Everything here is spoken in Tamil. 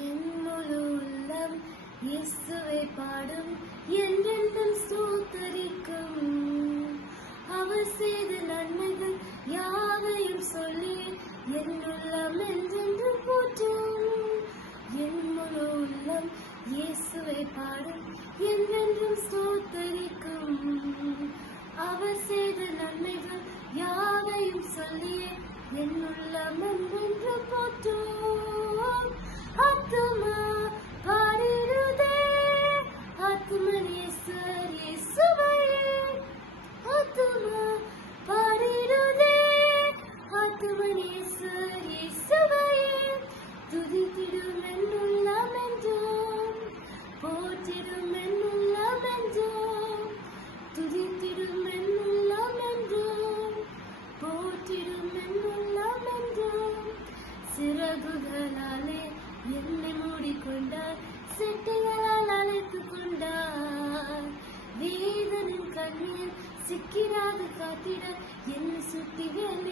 என் முழு உள்ளம் இயேசுவை பாடும், என்றென்றும் ஸ்தோத்தரிக்கும். அவர் செய்த நன்மைகள் யாவையும் சொல்லி என் உள்ளம் என்றென்றும் போற்றும். என் முழு உள்ளம் இயேசுவை பாடும், என்றென்றும் ஸ்தோத்தரிக்கும். அவர் செய்த நன்மைகள் யாவையும் சொல்லி என் உள்ளம் என்றென்றும் போற்றும். ஆத்துமா பாடிடுதே, ஆத்துமன் இயேசுவர் இயேசுவையே. ஆத்துமா பாடிடுதே, ஆத்துமன் இயேசுவர் இயேசுவையே. துதித்திடும் என் உள்ளம் என்றும், போற்றிடும் என் உள்ளம் என்றும். துதித்திடும் என் உள்ளம் என்றும், போற்றிடும் என் உள்ளம் என்றும். சிறகுகளாலே என்னை மூடிக்கொண்டார், செட்டைகளால் அழைத்துக் கொண்டார். வேதனின் கண்ணில் சிக்கிராது காத்திட என்னை சுத்தி வேலை